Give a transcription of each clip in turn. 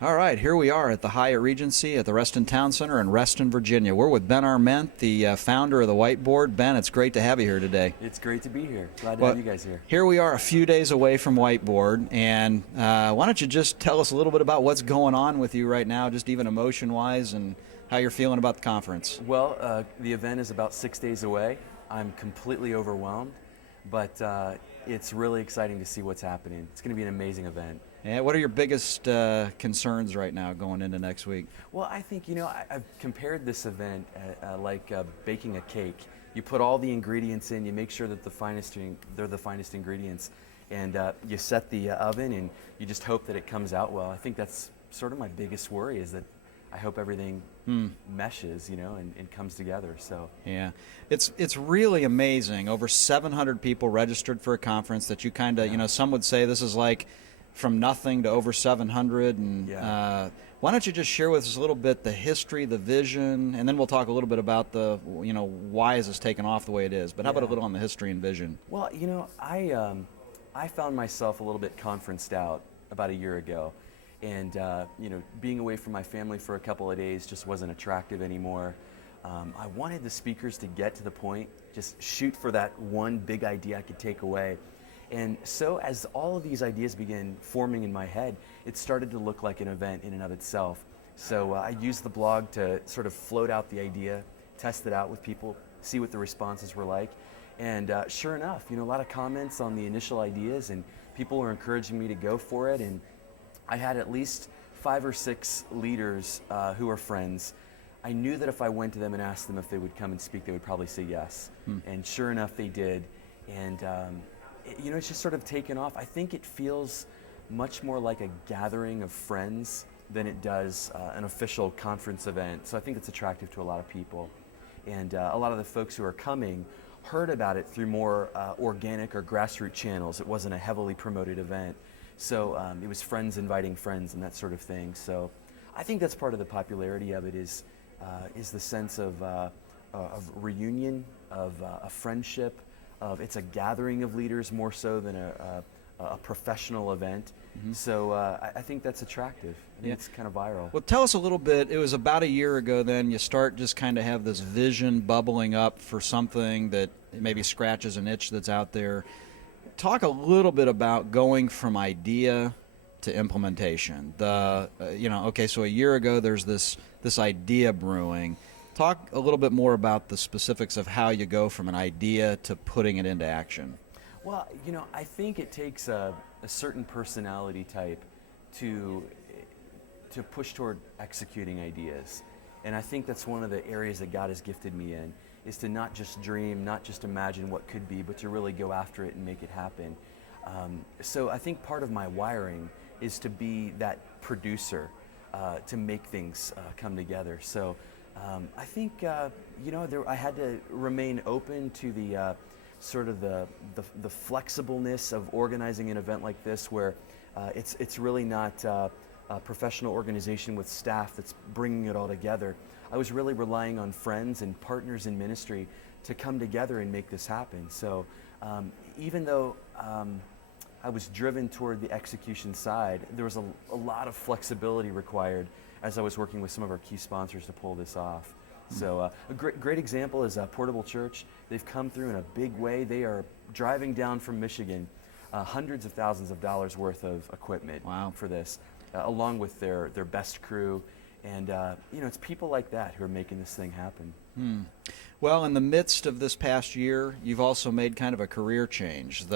All right, here we are at the Hyatt Regency at the Reston Town Center in Reston, Virginia. We're with Ben Arment, the founder of the Whiteboard. Ben, it's great to have you here today. It's great to be here. Glad to Well, have you guys here. here we are a few days away from Whiteboard, and why don't you just tell us a little bit about what's going on with you right now, just even emotion-wise, and how you're feeling about the conference. Well, the event is about 6 days away. I'm completely overwhelmed, but it's really exciting to see what's happening. It's going to be an amazing event. And what are your biggest concerns right now going into next week? Well, I think, I've compared this event like baking a cake. You put all the ingredients in, you make sure that they're the finest ingredients, and you set the oven and you just hope that it comes out well. I think that's sort of my biggest worry, is that I hope everything meshes, and comes together. So yeah, it's really amazing. Over 700 people registered for a conference that you kind of, some would say this is like from nothing to over 700. And why don't you just share with us a little bit the history, the vision, and then we'll talk a little bit about the, why is this taken off the way it is. But how about a little on the history and vision? Well, I found myself a little bit conferenced out about a year ago. And being away from my family for a couple of days just wasn't attractive anymore. I wanted the speakers to get to the point, just shoot for that one big idea I could take away. And so as all of these ideas began forming in my head, it started to look like an event in and of itself. So I used the blog to sort of float out the idea, test it out with people, see what the responses were like. And sure enough, a lot of comments on the initial ideas, and people were encouraging me to go for it. And I had at least 5 or 6 leaders who are friends. I knew that if I went to them and asked them if they would come and speak, they would probably say yes. And sure enough, they did. And it's just sort of taken off. I think it feels much more like a gathering of friends than it does an official conference event. So I think it's attractive to a lot of people. And a lot of the folks who are coming heard about it through more organic or grassroots channels. It wasn't a heavily promoted event. So it was friends inviting friends and that sort of thing. So I think that's part of the popularity of it, is the sense of reunion, of a friendship, of it's a gathering of leaders more so than a professional event. So I think that's attractive. I think it's kind of viral. Well, tell us a little bit. It was about a year ago then you start just kind of have this vision bubbling up for something that maybe scratches an itch that's out there. Talk a little bit about going from idea to implementation. So a year ago there's this idea brewing. Talk a little bit more about the specifics of how you go from an idea to putting it into action. Well, I think it takes a certain personality type to push toward executing ideas. And I think that's one of the areas that God has gifted me in, is to not just dream, not just imagine what could be, but to really go after it and make it happen. So I think part of my wiring is to be that producer, to make things come together. So I think, I had to remain open to the sort of the flexibleness of organizing an event like this, where it's really not a professional organization with staff that's bringing it all together. I was really relying on friends and partners in ministry to come together and make this happen. So even though I was driven toward the execution side, there was a lot of flexibility required as I was working with some of our key sponsors to pull this off. So a great example is Portable Church. They've come through in a big way. They are driving down from Michigan hundreds of thousands of dollars worth of equipment for this, along with their best crew. And it's people like that who are making this thing happen. Well, in the midst of this past year, you've also made kind of a career change.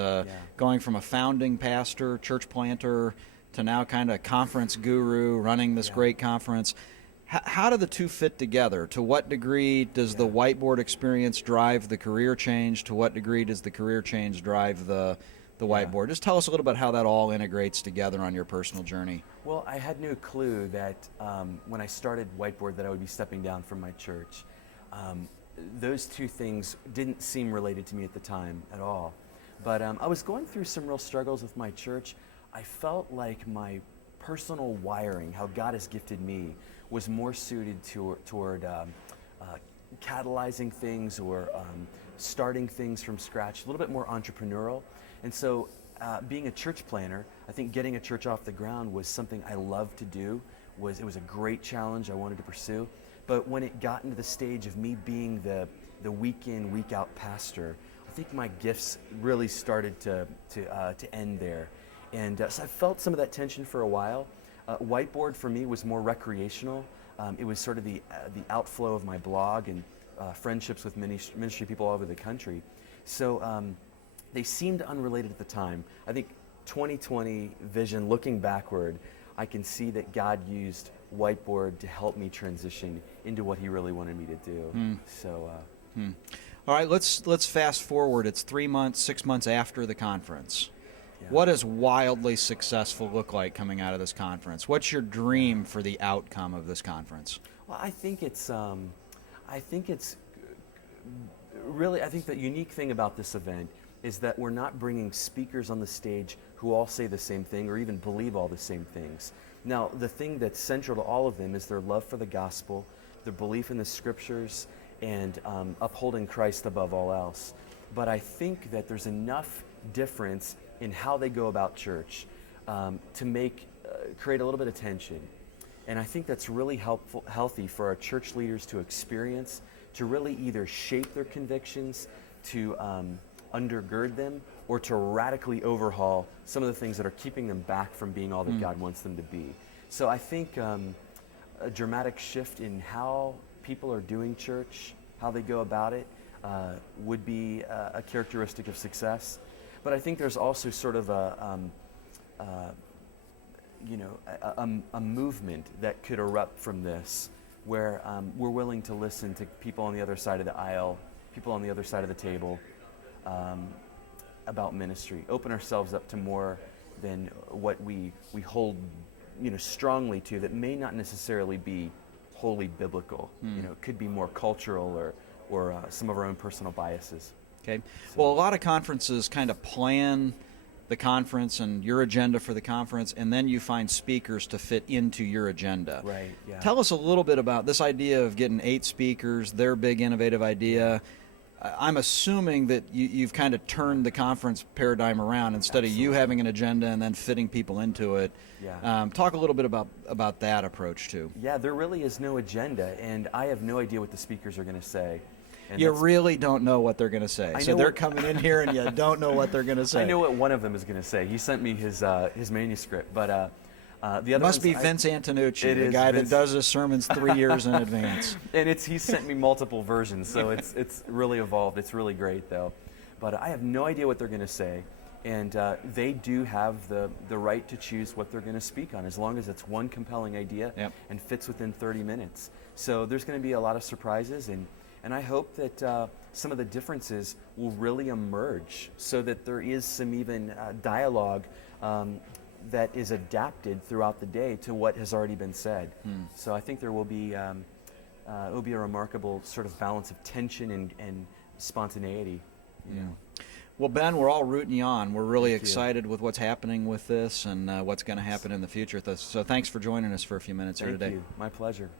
Going from a founding pastor, church planter, to now kind of conference guru, running this great conference. How do the two fit together? To what degree does the Whiteboard experience drive the career change? To what degree does the career change drive the Whiteboard? Just tell us a little bit how that all integrates together on your personal journey. Well, I had no clue that when I started Whiteboard that I would be stepping down from my church. Those two things didn't seem related to me at the time at all. But I was going through some real struggles with my church. I felt like my personal wiring, how God has gifted me, was more suited toward catalyzing things or starting things from scratch, a little bit more entrepreneurial. And so being a church planner, I think getting a church off the ground was something I loved to do. It was a great challenge I wanted to pursue. But when it got into the stage of me being the week in, week out pastor, I think my gifts really started to end there. And so I felt some of that tension for a while. Whiteboard for me was more recreational. It was sort of the outflow of my blog and friendships with ministry people all over the country. So they seemed unrelated at the time. I think 2020 vision, looking backward, I can see that God used Whiteboard to help me transition into what he really wanted me to do. So. All right, let's fast forward. It's 3 months, 6 months after the conference. Yeah. What does wildly successful look like coming out of this conference? What's your dream for the outcome of this conference? Well, I think it's really, I think the unique thing about this event is that we're not bringing speakers on the stage who all say the same thing or even believe all the same things. Now, the thing that's central to all of them is their love for the gospel, their belief in the scriptures, and upholding Christ above all else. But I think that there's enough difference in how they go about church to create a little bit of tension. And I think that's really healthy for our church leaders to experience, to really either shape their convictions, to undergird them, or to radically overhaul some of the things that are keeping them back from being all that God wants them to be. So I think a dramatic shift in how people are doing church, how they go about it, would be a characteristic of success. But I think there's also sort of a movement that could erupt from this, where we're willing to listen to people on the other side of the aisle, people on the other side of the table, about ministry, open ourselves up to more than what we hold, strongly to, that may not necessarily be wholly biblical. It could be more cultural or some of our own personal biases. Okay. Well, a lot of conferences kind of plan the conference and your agenda for the conference, and then you find speakers to fit into your agenda. Right, yeah. Tell us a little bit about this idea of getting 8 speakers, their big innovative idea. I'm assuming that you've kind of turned the conference paradigm around instead of you having an agenda and then fitting people into it. Yeah. Talk a little bit about that approach too. Yeah, there really is no agenda, and I have no idea what the speakers are going to say. And you really don't know what they're going to say. So they're coming in here and you don't know what they're going to say. I know what one of them is going to say. He sent me his manuscript, but the other must be Vince Antonucci, the guy that does his sermons 3 years in advance. And he sent me multiple versions, so it's really evolved. It's really great, though. But I have no idea what they're going to say, and they do have the right to choose what they're going to speak on, as long as it's one compelling idea and fits within 30 minutes. So there's going to be a lot of surprises, and I hope that some of the differences will really emerge, so that there is some even dialogue that is adapted throughout the day to what has already been said. So I think there will be a remarkable sort of balance of tension and spontaneity. Well, Ben, we're all rooting you on. We're really excited with what's happening with this and what's going to happen in the future with this. So thanks for joining us for a few minutes here today. Thank you. My pleasure.